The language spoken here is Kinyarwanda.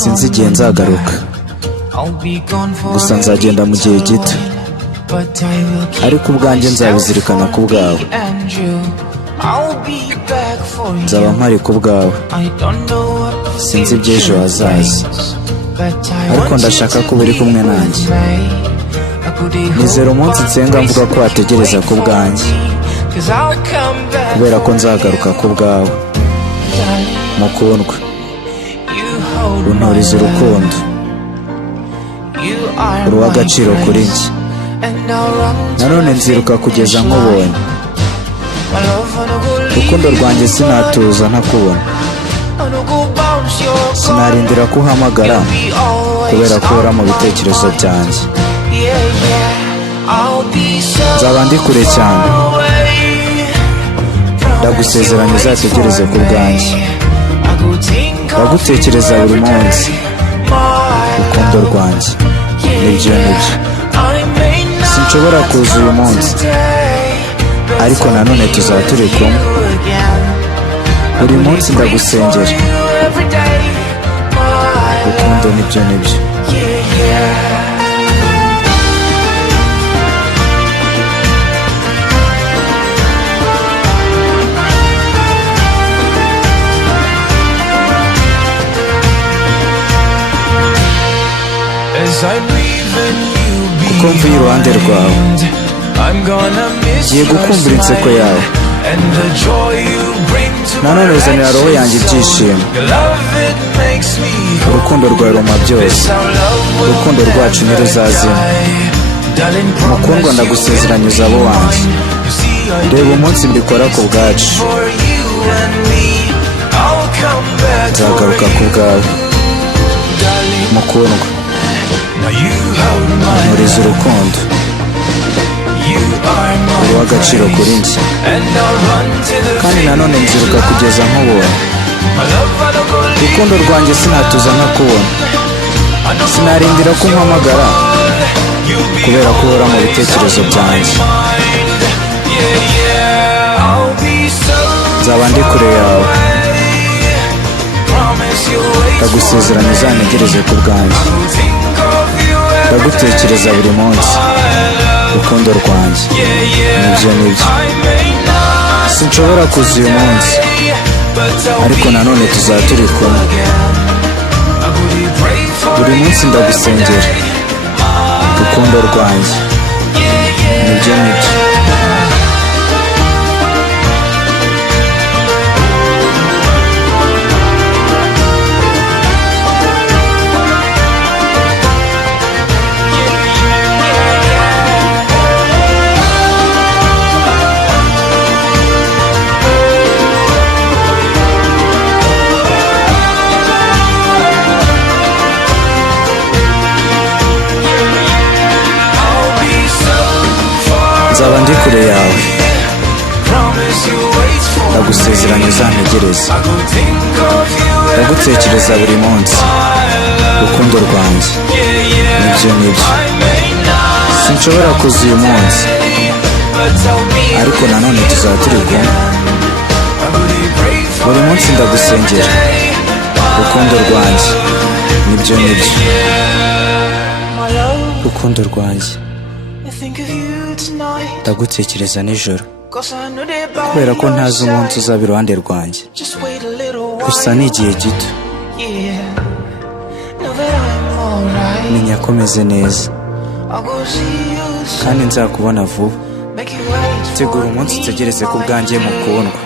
sinzi igihe nzagaruka, gusa nzagenda mu gihe gito, ariko ubwanjye nzabizirikana ku bwawe. Nzaba mpari ku bwawe, sinzi iby'ejo hazaza, ariko ndashaka ko uri kumwe nanjye. Nizera umunsi nsenga mvuga ko wategereza ku bwanjye, kubera ko nzagaruka ku bwawe. Mukundwa, untoriza urukundo, uri uw'agaciro kuri njye. Nanone nziruka kugeza nkubonye. Urukundo rwanjye sinatuza ntakubona, sinarindira ko uhamagara, kubera ko uhora mu bitekerezo byanjye. Nzaba ndi kure cyane, ndagusezeranya uzategereze ku bwanjye. Ndagutekereza buri munsi, urukundo rwanjye. Nibyo sinshobora kuza uyu munsi, ariko nanone tuzaba turi kumwe. Buri munsi ndagusengera, urukundo. Nibyo kuko mvuye iruhande rwawe, ngiye gukumbura inseko yawe. Nanone uzanira roho yanjye ibyishimo. Urukundo rwawe ruma byose, urukundo rwacu ntiruzazima. Mukundwa, ndagusezeranya uzaba wanjye. Reba umunsi mbikora ku bwacu, nzagaruka ku bwawe. Mukundwa, untoriza urukundo, uri uw'agaciro kuri njye. Kandi nanone nziruka kugeza nkubonye. Urukundo rwanjye sinatuza ntakubona, sinarindira ko umpamagara, kubera ko uhora mu bitekerezo byanjye. Nzaba ndi kure yawe, ndagusezeranya uzantegereze ku bwanjye. Ndagutekereza buri munsi, urukundo rwanjye. Nibyo sinshobora kuza uyu munsi, ariko nanone tuzaba turi kumwe. Buri munsi ndagusengera, urukundo rwanjye. Nibyo nzaba ndi kure yawe, ndagusezeranya uzantegereze. Ndagutekereza buri munsi, urukundo rwanjye. Nibyo sinshobora kuza uyu munsi, ariko nanone tuzaba turi kumwe. Buri munsi ndagusengera, urukundo rwanjye. Nibyo urukundo rwanjye. Ndagutekereza nijoro, kubera ko ntazi umunsi uzaba iruhande rwanjye. Gusa ni igihe gito, menya ko meze neza, kandi nzakubona vuba. Tegura umunsi utegereze ku bwanjye mukundwa.